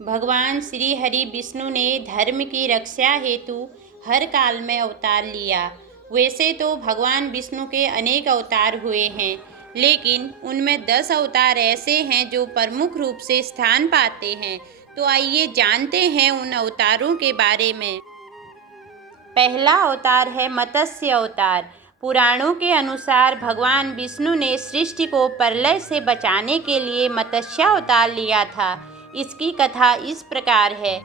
भगवान श्री हरि विष्णु ने धर्म की रक्षा हेतु हर काल में अवतार लिया। वैसे तो भगवान विष्णु के अनेक अवतार हुए हैं, लेकिन उनमें 10 अवतार ऐसे हैं जो प्रमुख रूप से स्थान पाते हैं। तो आइए जानते हैं उन अवतारों के बारे में। पहला अवतार है मत्स्य अवतार। पुराणों के अनुसार भगवान विष्णु ने सृष्टि को प्रलय से बचाने के लिए मत्स्य अवतार लिया था। इसकी कथा इस प्रकार है।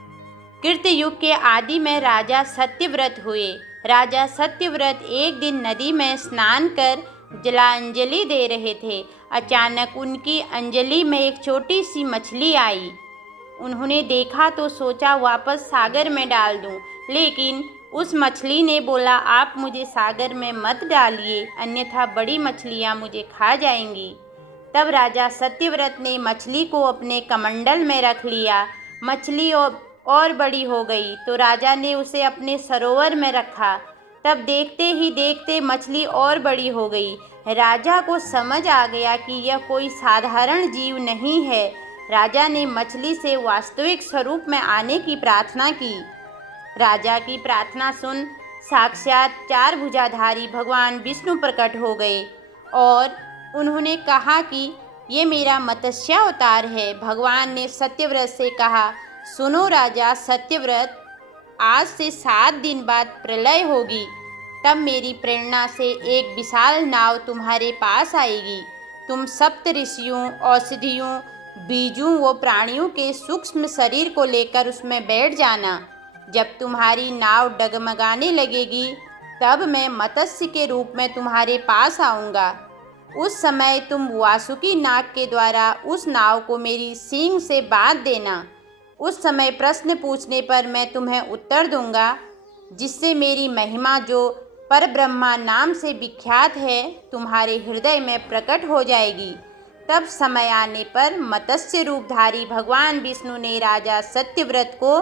कृत युग के आदि में राजा सत्यव्रत हुए। राजा सत्यव्रत एक दिन नदी में स्नान कर जलांजलि दे रहे थे। अचानक उनकी अंजलि में एक छोटी सी मछली आई। उन्होंने देखा तो सोचा वापस सागर में डाल दूं, लेकिन उस मछली ने बोला, आप मुझे सागर में मत डालिए, अन्यथा बड़ी मछलियाँ मुझे खा जाएंगी। तब राजा सत्यव्रत ने मछली को अपने कमंडल में रख लिया। मछली और बड़ी हो गई तो राजा ने उसे अपने सरोवर में रखा। तब देखते ही देखते मछली और बड़ी हो गई। राजा को समझ आ गया कि यह कोई साधारण जीव नहीं है। राजा ने मछली से वास्तविक स्वरूप में आने की प्रार्थना की। राजा की प्रार्थना सुन साक्षात 4 भुजाधारी भगवान विष्णु प्रकट हो गए और उन्होंने कहा कि ये मेरा मत्स्य अवतार है। भगवान ने सत्यव्रत से कहा, सुनो राजा सत्यव्रत, आज से 7 दिन बाद प्रलय होगी। तब मेरी प्रेरणा से एक विशाल नाव तुम्हारे पास आएगी। तुम सप्त ऋषियों, औषधियों, बीजों व प्राणियों के सूक्ष्म शरीर को लेकर उसमें बैठ जाना। जब तुम्हारी नाव डगमगाने लगेगी तब मैं मत्स्य के रूप में तुम्हारे पास आऊँगा। उस समय तुम वासुकी नाग के द्वारा उस नाव को मेरी सींग से बांध देना। उस समय प्रश्न पूछने पर मैं तुम्हें उत्तर दूंगा, जिससे मेरी महिमा जो परब्रह्मा नाम से विख्यात है तुम्हारे हृदय में प्रकट हो जाएगी। तब समय आने पर मत्स्य रूपधारी भगवान विष्णु ने राजा सत्यव्रत को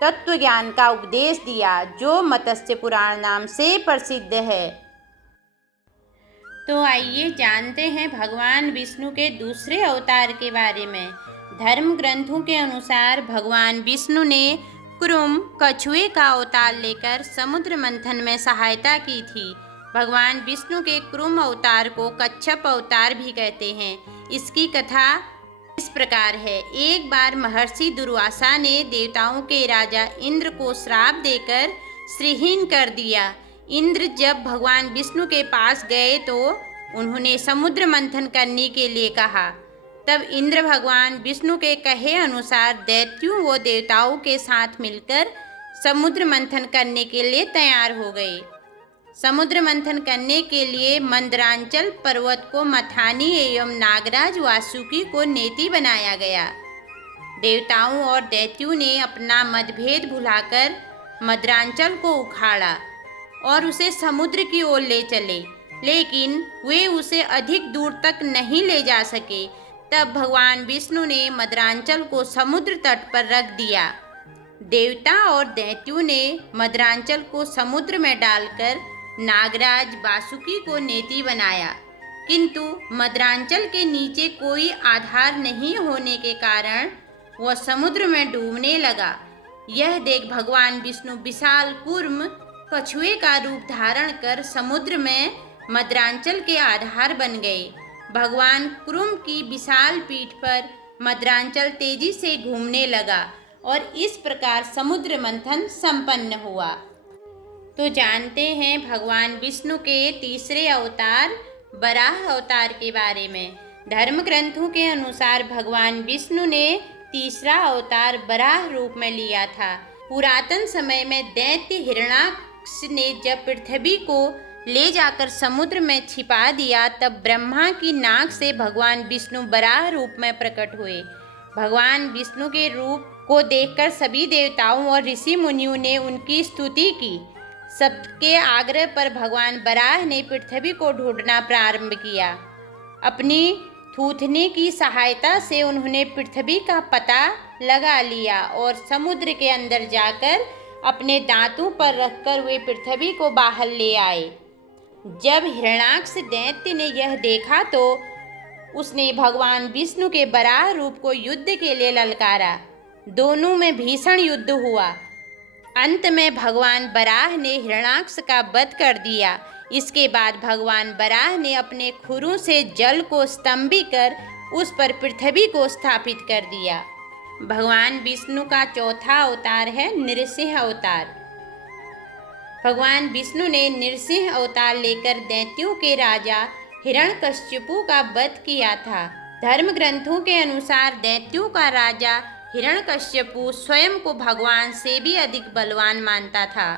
तत्व ज्ञान का उपदेश दिया, जो मत्स्य पुराण नाम से प्रसिद्ध है। तो आइए जानते हैं भगवान विष्णु के दूसरे अवतार के बारे में। धर्म ग्रंथों के अनुसार भगवान विष्णु ने कुरुम कछुए का अवतार लेकर समुद्र मंथन में सहायता की थी। भगवान विष्णु के कुरुम अवतार को कच्छप अवतार भी कहते हैं। इसकी कथा इस प्रकार है। एक बार महर्षि दुर्वासा ने देवताओं के राजा इंद्र को श्राप देकर श्रीहीन कर दिया। इंद्र जब भगवान विष्णु के पास गए तो उन्होंने समुद्र मंथन करने के लिए कहा। तब इंद्र भगवान विष्णु के कहे अनुसार दैत्यों व देवताओं के साथ मिलकर समुद्र मंथन करने के लिए तैयार हो गए। समुद्र मंथन करने के लिए मंदरांचल पर्वत को मथानी एवं नागराज वासुकी को नेति बनाया गया। देवताओं और दैत्यों ने अपना मतभेद भुलाकर मंदरांचल को उखाड़ा और उसे समुद्र की ओर ले चले, लेकिन वे उसे अधिक दूर तक नहीं ले जा सके। तब भगवान विष्णु ने मंदरांचल को समुद्र तट पर रख दिया। देवता और दैत्यों ने मंदरांचल को समुद्र में डालकर नागराज वासुकी को नेति बनाया, किंतु मंदरांचल के नीचे कोई आधार नहीं होने के कारण वह समुद्र में डूबने लगा। यह देख भगवान विष्णु विशाल कूर्म कछुए का रूप धारण कर समुद्र में मंदरांचल के आधार बन गए। भगवान कुरुम की विशाल पीठ पर मंदरांचल तेजी से घूमने लगा और इस प्रकार समुद्र मंथन संपन्न हुआ। तो जानते हैं भगवान विष्णु के तीसरे अवतार वराह अवतार के बारे में। धर्म ग्रंथों के अनुसार भगवान विष्णु ने तीसरा अवतार वराह रूप में लिया था। पुरातन समय में दैत्य हिरण्याक्ष ने जब पृथ्वी को ले जाकर समुद्र में छिपा दिया, तब ब्रह्मा की नाक से भगवान विष्णु वराह रूप में प्रकट हुए। भगवान विष्णु के रूप को देखकर सभी देवताओं और ऋषि मुनियों ने उनकी स्तुति की। सबके आग्रह पर भगवान वराह ने पृथ्वी को ढूंढना प्रारंभ किया। अपनी थूथने की सहायता से उन्होंने पृथ्वी का पता लगा लिया और समुद्र के अंदर जाकर अपने दांतों पर रखकर वे पृथ्वी को बाहर ले आए। जब हिरण्याक्ष दैत्य ने यह देखा तो उसने भगवान विष्णु के वराह रूप को युद्ध के लिए ललकारा। दोनों में भीषण युद्ध हुआ। अंत में भगवान बराह ने हिरण्याक्ष का वध कर दिया। इसके बाद भगवान बराह ने अपने खुरों से जल को स्तंभित कर उस पर पृथ्वी को स्थापित कर दिया। भगवान विष्णु का चौथा अवतार है नृसिंह अवतार। भगवान विष्णु ने नृसिंह अवतार लेकर दैत्यों के राजा हिरण्यकश्यपु का वध किया था। धर्म ग्रंथों के अनुसार दैत्यों का राजा हिरण्यकश्यपु स्वयं को भगवान से भी अधिक बलवान मानता था।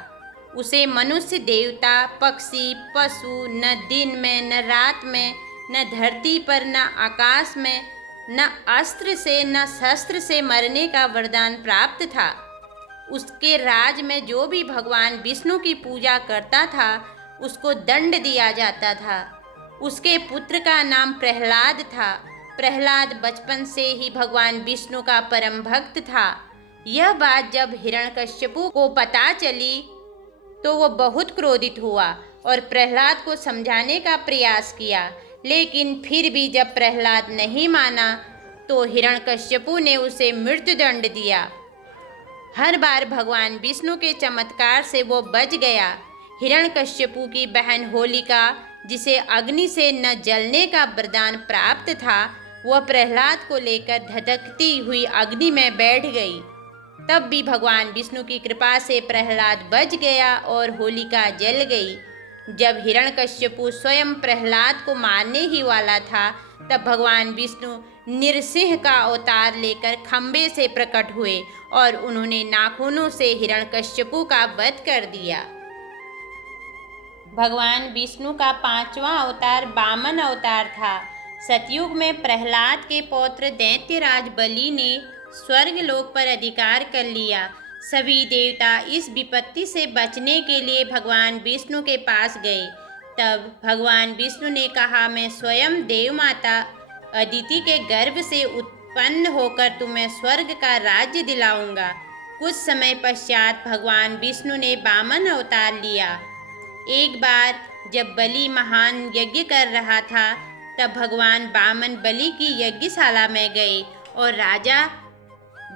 उसे मनुष्य, देवता, पक्षी, पशु न दिन में न रात में, न धरती पर न आकाश में, न अस्त्र से न शस्त्र से मरने का वरदान प्राप्त था। उसके राज में जो भी भगवान विष्णु की पूजा करता था उसको दंड दिया जाता था। उसके पुत्र का नाम प्रहलाद था। प्रहलाद बचपन से ही भगवान विष्णु का परम भक्त था। यह बात जब हिरण्यकश्यपु को पता चली तो वो बहुत क्रोधित हुआ और प्रहलाद को समझाने का प्रयास किया, लेकिन फिर भी जब प्रहलाद नहीं माना तो हिरण्यकश्यपु ने उसे मृत्युदंड दिया। हर बार भगवान विष्णु के चमत्कार से वो बच गया। हिरण्यकश्यपु की बहन होलिका, जिसे अग्नि से न जलने का वरदान प्राप्त था, वह प्रहलाद को लेकर धधकती हुई अग्नि में बैठ गई। तब भी भगवान विष्णु की कृपा से प्रहलाद बच गया और होलिका जल गई। जब हिरण्यकश्यपु स्वयं प्रहलाद को मारने ही वाला था, तब भगवान विष्णु नृसिंह का अवतार लेकर खंबे से प्रकट हुए और उन्होंने नाखूनों से हिरण्यकश्यपु का वध कर दिया। भगवान विष्णु का पांचवा अवतार वामन अवतार था। सतयुग में प्रहलाद के पौत्र दैत्यराज बलि ने स्वर्गलोक पर अधिकार कर लिया। सभी देवता इस विपत्ति से बचने के लिए भगवान विष्णु के पास गए। तब भगवान विष्णु ने कहा, मैं स्वयं देव माता अदिति के गर्भ से उत्पन्न होकर तुम्हें स्वर्ग का राज्य दिलाऊंगा। कुछ समय पश्चात भगवान विष्णु ने वामन अवतार लिया। एक बार जब बलि महान यज्ञ कर रहा था, तब भगवान वामन बलि की यज्ञशाला में गए और राजा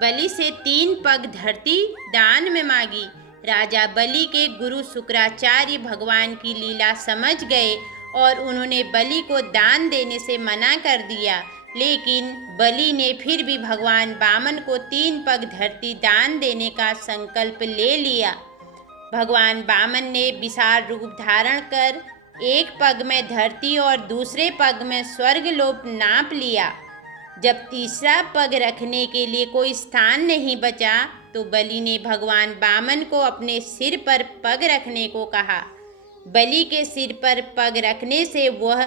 बलि से 3 पग धरती दान में मांगी। राजा बलि के गुरु शुक्राचार्य भगवान की लीला समझ गए और उन्होंने बलि को दान देने से मना कर दिया, लेकिन बलि ने फिर भी भगवान वामन को 3 पग धरती दान देने का संकल्प ले लिया। भगवान वामन ने विशाल रूप धारण कर एक पग में धरती और दूसरे पग में स्वर्गलोक नाप लिया। जब तीसरा पग रखने के लिए कोई स्थान नहीं बचा तो बलि ने भगवान वामन को अपने सिर पर पग रखने को कहा। बलि के सिर पर पग रखने से वह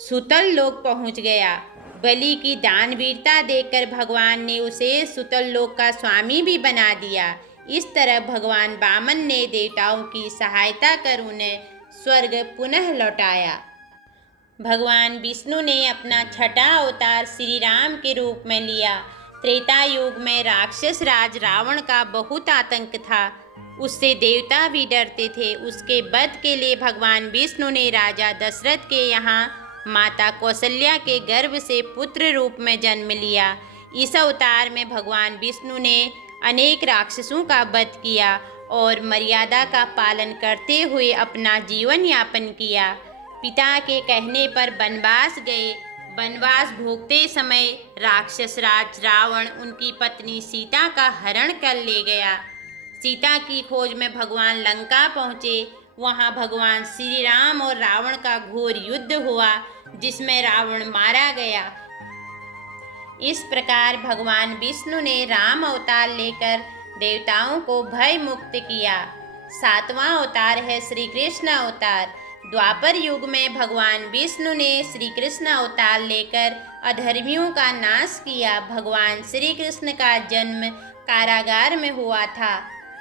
सुतल लोक पहुंच गया। बलि की दानवीरता देखकर भगवान ने उसे सुतल लोक का स्वामी भी बना दिया। इस तरह भगवान वामन ने देवताओं की सहायता कर उन्हें स्वर्ग पुनः लौटाया। भगवान विष्णु ने अपना छठा अवतार श्री राम के रूप में लिया। त्रेता युग में राक्षस राज रावण का बहुत आतंक था। उससे देवता भी डरते थे। उसके वध के लिए भगवान विष्णु ने राजा दशरथ के यहाँ माता कौशल्या के गर्भ से पुत्र रूप में जन्म लिया। इस अवतार में भगवान विष्णु ने अनेक राक्षसों का वध किया और मर्यादा का पालन करते हुए अपना जीवन यापन किया। पिता के कहने पर वनवास गए। वनवास भोगते समय राक्षस राज रावण उनकी पत्नी सीता का हरण कर ले गया। सीता की खोज में भगवान लंका पहुँचे। वहाँ भगवान श्री राम और रावण का घोर युद्ध हुआ, जिसमें रावण मारा गया। इस प्रकार भगवान विष्णु ने राम अवतार लेकर देवताओं को भय मुक्त किया। 7वां अवतार है श्री कृष्ण अवतार। द्वापर युग में भगवान विष्णु ने श्री कृष्ण अवतार लेकर अधर्मियों का नाश किया। भगवान श्री कृष्ण का जन्म कारागार में हुआ था।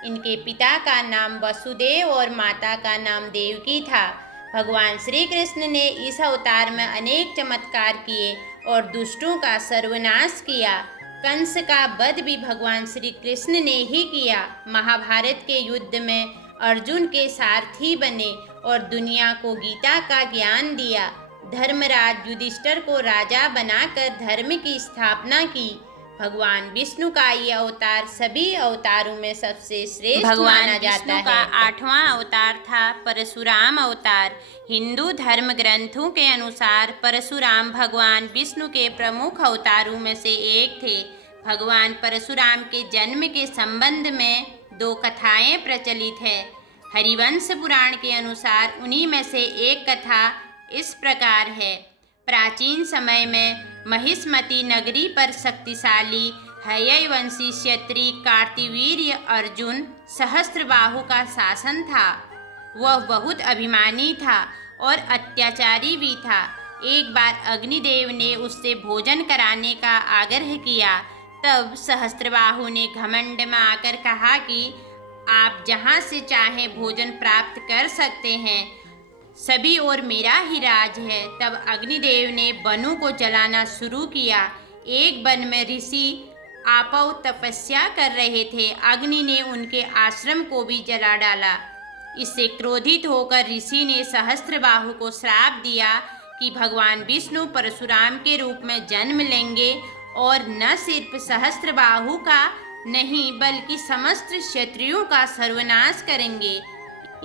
इनके पिता का नाम वसुदेव और माता का नाम देवकी था। भगवान श्री कृष्ण ने इस अवतार में अनेक चमत्कार किए और दुष्टों का सर्वनाश किया। कंस का वध भी भगवान श्री कृष्ण ने ही किया। महाभारत के युद्ध में अर्जुन के सारथी बने और दुनिया को गीता का ज्ञान दिया। धर्मराज युधिष्ठिर को राजा बनाकर धर्म की स्थापना की। भगवान विष्णु का ये अवतार सभी अवतारों में सबसे श्रेष्ठ माना जाता है। का 8वां अवतार था परशुराम अवतार। हिंदू धर्म ग्रंथों के अनुसार परशुराम भगवान विष्णु के प्रमुख अवतारों में से एक थे। भगवान परशुराम के जन्म के संबंध में 2 कथाएं प्रचलित है। हरिवंश पुराण के अनुसार उन्हीं में से एक कथा इस प्रकार है। प्राचीन समय में महिष्मती नगरी पर शक्तिशाली हयवंशी क्षत्रिय कार्तिवीर्य अर्जुन सहस्त्रबाहु का शासन था। वह बहुत अभिमानी था और अत्याचारी भी था। एक बार अग्निदेव ने उससे भोजन कराने का आग्रह किया। तब सहस्त्रबाहु ने घमंड में आकर कहा कि आप जहाँ से चाहें भोजन प्राप्त कर सकते हैं, सभी और मेरा ही राज है। तब अग्निदेव ने वनों को जलाना शुरू किया। एक वन में ऋषि आपव तपस्या कर रहे थे। अग्नि ने उनके आश्रम को भी जला डाला। इससे क्रोधित होकर ऋषि ने सहस्त्रबाहु को श्राप दिया कि भगवान विष्णु परशुराम के रूप में जन्म लेंगे और न सिर्फ सहस्त्रबाहु का नहीं बल्कि समस्त क्षत्रियों का सर्वनाश करेंगे।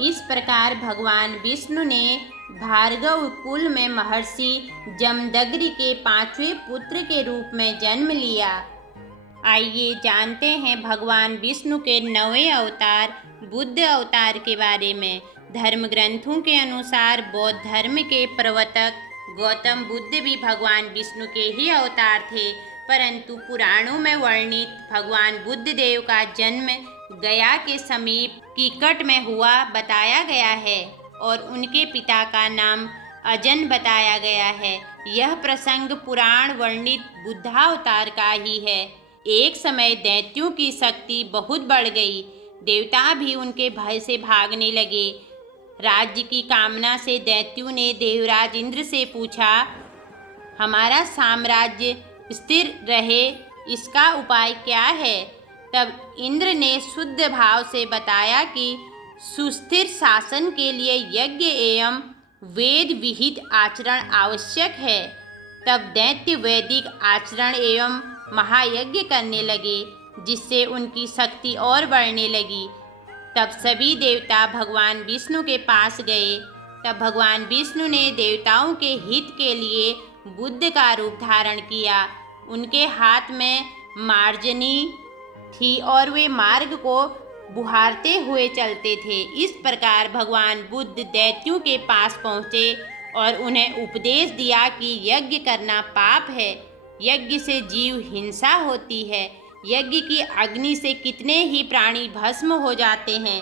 इस प्रकार भगवान विष्णु ने भार्गव कुल में महर्षि जमदग्नि के 5वें पुत्र के रूप में जन्म लिया। आइए जानते हैं भगवान विष्णु के 9वें अवतार बुद्ध अवतार के बारे में। धर्म ग्रंथों के अनुसार बौद्ध धर्म के प्रवर्तक गौतम बुद्ध भी भगवान विष्णु के ही अवतार थे, परंतु पुराणों में वर्णित भगवान बुद्ध देव का जन्म गया के समीप कीकट में हुआ बताया गया है और उनके पिता का नाम अजन बताया गया है। यह प्रसंग पुराण वर्णित बुद्धावतार का ही है। एक समय दैत्यों की शक्ति बहुत बढ़ गई। देवता भी उनके भय से भागने लगे। राज्य की कामना से दैत्यों ने देवराज इंद्र से पूछा, हमारा साम्राज्य स्थिर रहे इसका उपाय क्या है? तब इंद्र ने शुद्ध भाव से बताया कि सुस्थिर शासन के लिए यज्ञ एवं वेद विहित आचरण आवश्यक है। तब दैत्य वैदिक आचरण एवं महायज्ञ करने लगे, जिससे उनकी शक्ति और बढ़ने लगी। तब सभी देवता भगवान विष्णु के पास गए। तब भगवान विष्णु ने देवताओं के हित के लिए बुद्ध का रूप धारण किया। उनके हाथ में मार्जनी थी और वे मार्ग को बुहारते हुए चलते थे। इस प्रकार भगवान बुद्ध दैत्यों के पास पहुँचे और उन्हें उपदेश दिया कि यज्ञ करना पाप है। यज्ञ से जीव हिंसा होती है। यज्ञ की अग्नि से कितने ही प्राणी भस्म हो जाते हैं।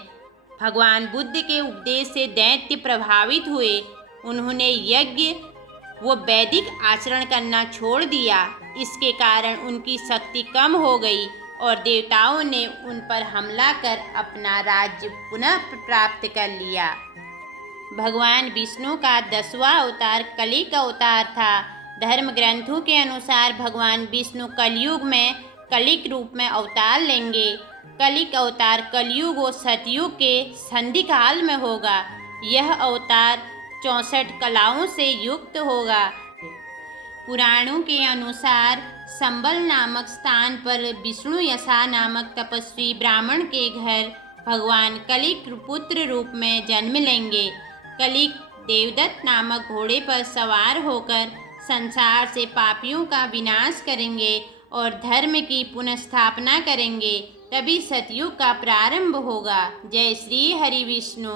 भगवान बुद्ध के उपदेश से दैत्य प्रभावित हुए। उन्होंने यज्ञ वो वैदिक आचरण करना छोड़ दिया। इसके कारण उनकी शक्ति कम हो गई और देवताओं ने उन पर हमला कर अपना राज्य पुनः प्राप्त कर लिया। भगवान विष्णु का 10वां अवतार कलिक अवतार था। धर्म ग्रंथों के अनुसार भगवान विष्णु कलयुग में कलिक रूप में अवतार लेंगे। कलिक अवतार कलयुग और सतयुग के संधि काल में होगा। यह अवतार 64 कलाओं से युक्त होगा। पुराणों के अनुसार संबल नामक स्थान पर विष्णु यशा नामक तपस्वी ब्राह्मण के घर भगवान कलिक पुत्र रूप में जन्म लेंगे। कलिक देवदत्त नामक घोड़े पर सवार होकर संसार से पापियों का विनाश करेंगे और धर्म की पुनर्स्थापना करेंगे। तभी सतयुग का प्रारंभ होगा। जय श्री हरि विष्णु।